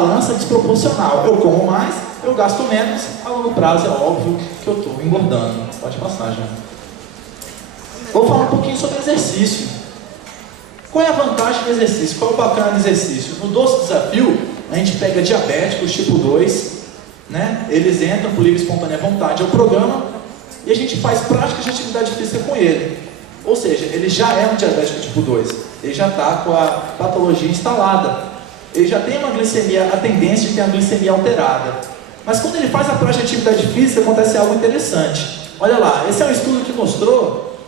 balança desproporcional. Eu como mais, eu gasto menos, a longo prazo é óbvio que eu estou engordando. Pode passar, já. Vou falar um pouquinho sobre exercício. Qual é a vantagem do exercício? Qual é o bacana do exercício? No Doce Desafio, a gente pega diabéticos tipo 2, né? Eles entram por livre e espontânea vontade ao programa e a gente faz práticas de atividade física com ele. Ou seja, ele já é um diabético tipo 2, ele já está com a patologia instalada, ele já tem uma glicemia, a tendência de ter a glicemia alterada. Mas quando ele faz a prática de atividade física, acontece algo interessante. Olha lá, esse é um estudo que mostrou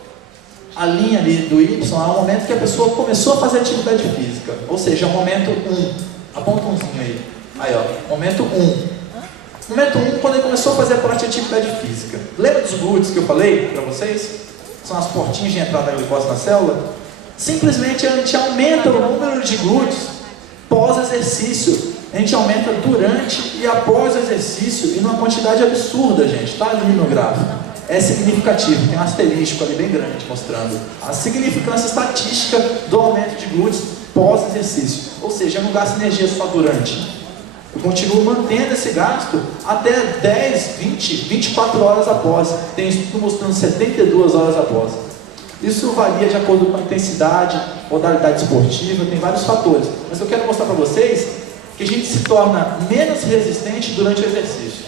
a linha ali do Y, é o momento que a pessoa começou a fazer atividade física. Ou seja, é o momento 1. Aponta umzinho aí. Aí, ó, momento 1. Momento 1, quando ele começou a fazer a prática de atividade física. Lembra dos glúteos que eu falei para vocês? São as portinhas de entrada da glicose na célula. Simplesmente a gente aumenta o número de glúteos pós-exercício. A gente aumenta durante e após o exercício e numa quantidade absurda, gente. Está ali no gráfico. É significativo, tem um asterisco ali bem grande mostrando a significância estatística do aumento de glúteos pós-exercício. Ou seja, eu não gasto energia só durante. Eu continuo mantendo esse gasto até 10, 20, 24 horas após. Tem estudo mostrando 72 horas após. Isso varia de acordo com a intensidade, modalidade esportiva, tem vários fatores. Mas eu quero mostrar para vocês que a gente se torna menos resistente durante o exercício,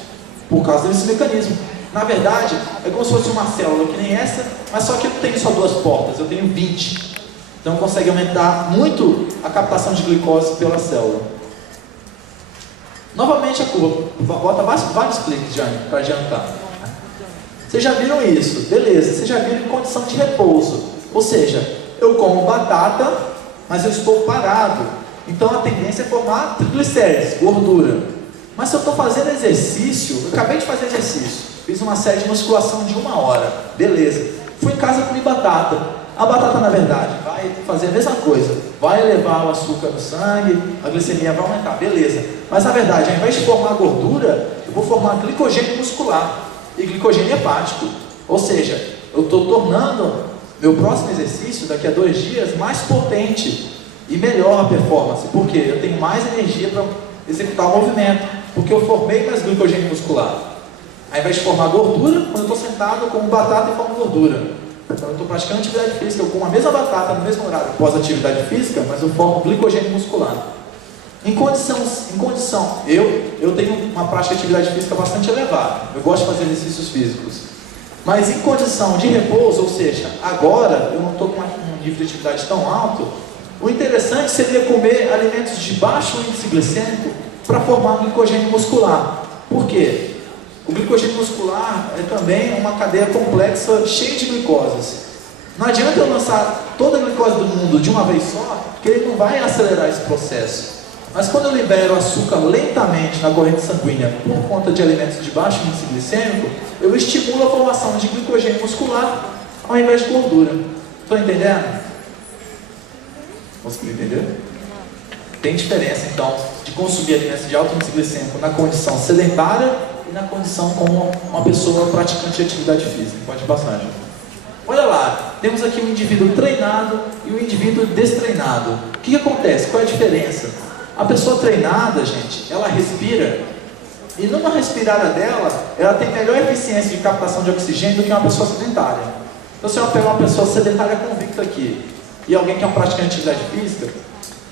por causa desse mecanismo. Na verdade, é como se fosse uma célula que nem essa, mas só que eu tenho só 2 portas, eu tenho 20. Então consegue aumentar muito a captação de glicose pela célula. Novamente a curva, bota vários cliques, Jane, para adiantar. Vocês já viram isso? Beleza, vocês já viram em condição de repouso. Ou seja, eu como batata, mas eu estou parado. Então a tendência é formar triglicérides, gordura. Mas se eu estou fazendo exercício, eu acabei de fazer exercício, fiz uma série de musculação de 1 hora, beleza. Fui em casa e comi batata. A batata, na verdade, vai fazer a mesma coisa. Vai elevar o açúcar no sangue, a glicemia vai aumentar, beleza. Mas na verdade, ao invés de formar gordura, eu vou formar glicogênio muscular e glicogênio hepático. Ou seja, eu estou tornando meu próximo exercício, daqui a 2 dias, mais potente e melhor a performance. Por quê? Eu tenho mais energia para executar o movimento, porque eu formei mais glicogênio muscular. Ao invés de formar gordura, quando eu estou sentado, eu como batata e formo gordura. Então eu estou praticando atividade física, eu como a mesma batata no mesmo horário pós-atividade física, mas eu formo glicogênio muscular. Em condição, eu tenho uma prática de atividade física bastante elevada. Eu gosto de fazer exercícios físicos. Mas em condição de repouso, ou seja, agora eu não estou com um nível de atividade tão alto, o interessante seria comer alimentos de baixo índice glicêmico para formar glicogênio muscular. Por quê? O glicogênio muscular é também uma cadeia complexa cheia de glicoses. Não adianta eu lançar toda a glicose do mundo de uma vez só, porque ele não vai acelerar esse processo. Mas quando eu libero açúcar lentamente na corrente sanguínea por conta de alimentos de baixo índice glicêmico, eu estimulo a formação de glicogênio muscular ao invés de gordura. Estão entendendo? Conseguiu entender? Tem diferença então de consumir alimentos de alto índice glicêmico na condição sedentária e na condição como uma pessoa praticante de atividade física. Pode passar, gente. Olha lá, temos aqui um indivíduo treinado e um indivíduo destreinado. O que acontece? Qual é a diferença? A pessoa treinada, gente, ela respira e numa respirada dela, ela tem melhor eficiência de captação de oxigênio do que uma pessoa sedentária. Então se eu pegar uma pessoa sedentária convicta aqui e alguém que é um praticante de atividade física,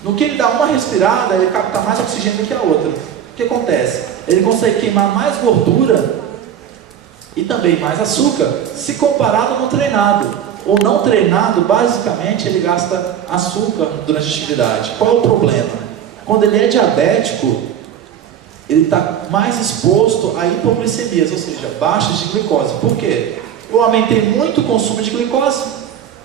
no que ele dá uma respirada, ele capta mais oxigênio do que a outra. O que acontece? Ele consegue queimar mais gordura e também mais açúcar, se comparado no treinado. O não treinado, basicamente, ele gasta açúcar durante a atividade. Qual é o problema? Quando ele é diabético, ele está mais exposto a hipoglicemias, ou seja, baixas de glicose. Por quê? Eu aumentei muito o consumo de glicose,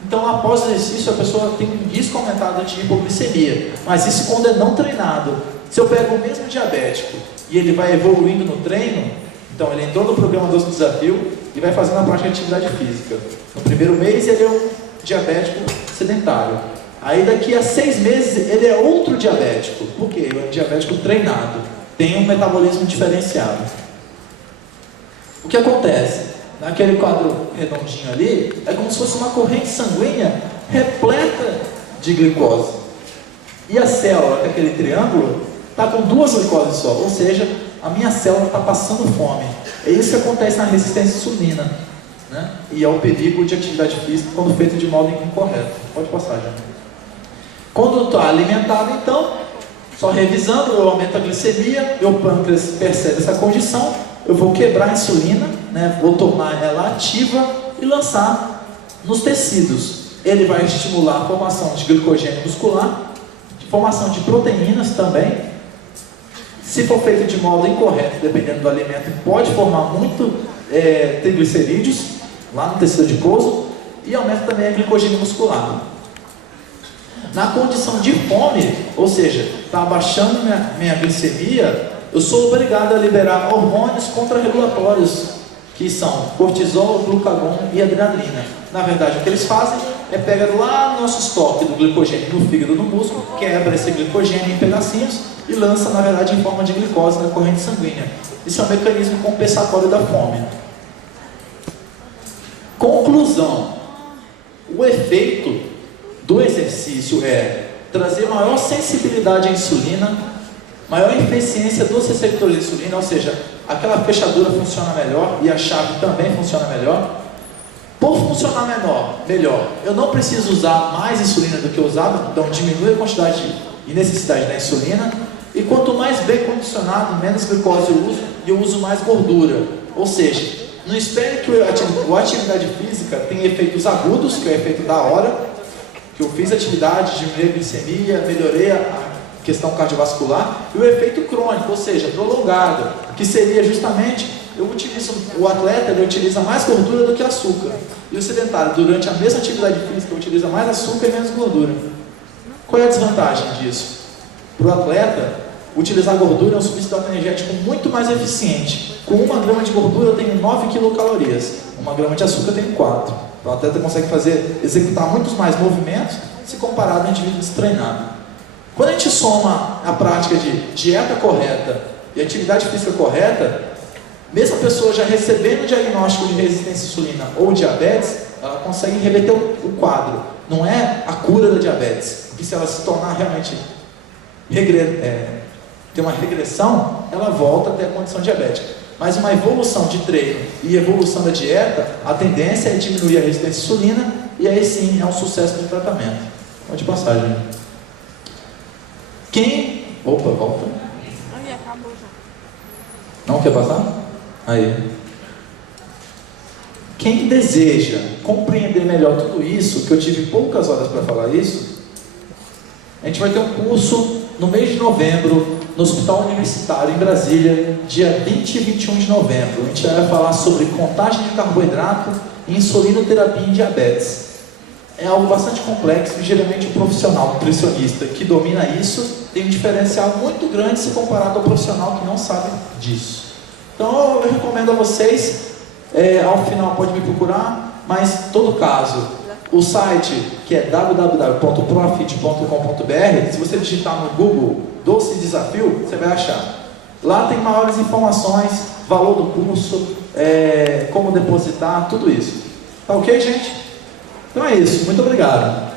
então após o exercício a pessoa tem um risco aumentado de hipoglicemia. Mas isso quando é não treinado. Se eu pego o mesmo diabético e ele vai evoluindo no treino, então ele entrou no programa Doce Desafio e vai fazendo a prática de atividade física. No primeiro mês ele é um diabético sedentário. Aí daqui a 6 meses ele é outro diabético. Por quê? Ele é um diabético treinado. Tem um metabolismo diferenciado. O que acontece? Naquele quadro redondinho ali, é como se fosse uma corrente sanguínea repleta de glicose. E a célula, aquele triângulo, está com 2 glicoses só, ou seja, a minha célula está passando fome. É isso que acontece na resistência à insulina, né? E é o perigo de atividade física quando feito de modo incorreto. Pode passar, já. Quando está alimentado, então, só revisando, eu aumento a glicemia, meu pâncreas percebe essa condição, eu vou quebrar a insulina, né? Vou tornar ela ativa e lançar nos tecidos. Ele vai estimular a formação de glicogênio muscular, formação de proteínas também. Se for feito de modo incorreto, dependendo do alimento, pode formar muito triglicerídeos lá no tecido adiposo e aumenta também a glicogênio muscular. Na condição de fome, ou seja, está abaixando minha glicemia, eu sou obrigado a liberar hormônios contrarregulatórios, que são cortisol, glucagon e adrenalina. Na verdade, o que eles fazem é pegar lá no nosso estoque do glicogênio no fígado, no músculo, quebra esse glicogênio em pedacinhos e lança, na verdade, em forma de glicose na corrente sanguínea. Isso é um mecanismo compensatório da fome. Conclusão: o efeito do exercício é trazer maior sensibilidade à insulina, maior eficiência dos receptores de insulina, ou seja, aquela fechadura funciona melhor e a chave também funciona melhor. Por funcionar melhor, eu não preciso usar mais insulina do que eu usava, então diminui a quantidade e necessidade da insulina. E quanto mais bem condicionado, menos glicose eu uso e eu uso mais gordura. Ou seja, não espere que a atividade física tenha efeitos agudos, que é o efeito da hora, que eu fiz atividade, diminuí a glicemia, melhorei a questão cardiovascular, e o efeito crônico, ou seja, prolongado, que seria justamente, o atleta ele utiliza mais gordura do que açúcar, e o sedentário, durante a mesma atividade física, utiliza mais açúcar e menos gordura. Qual é a desvantagem disso? Para o atleta, utilizar gordura é um substrato energético muito mais eficiente. Com 1 grama de gordura eu tenho 9 quilocalorias, 1 grama de açúcar eu tenho 4. Então o atleta consegue executar muitos mais movimentos se comparado a um indivíduo destreinado. Quando a gente soma a prática de dieta correta e atividade física correta, mesmo a pessoa já recebendo o diagnóstico de resistência à insulina ou diabetes, ela consegue reverter o quadro. Não é a cura da diabetes, porque se ela se tornar realmente ter uma regressão, ela volta a ter a condição diabética. Mas uma evolução de treino e evolução da dieta, a tendência é diminuir a resistência à insulina e aí sim é um sucesso do tratamento. Pode passar, gente. Opa, volta. Aí, acabou já. Não quer passar? Aí. Quem deseja compreender melhor tudo isso, que eu tive poucas horas para falar isso, a gente vai ter um curso no mês de novembro, no Hospital Universitário, em Brasília, dia 20 e 21 de novembro. A gente vai falar sobre contagem de carboidrato, insulinoterapia em diabetes. É algo bastante complexo e geralmente o profissional nutricionista que domina isso tem um diferencial muito grande se comparado ao profissional que não sabe disso. Então eu recomendo a vocês, ao final pode me procurar, mas em todo caso, o site que é www.profit.com.br, se você digitar no Google Doce Desafio, você vai achar. Lá tem maiores informações, valor do curso, como depositar, tudo isso. Tá ok, gente? Então é isso, muito obrigado.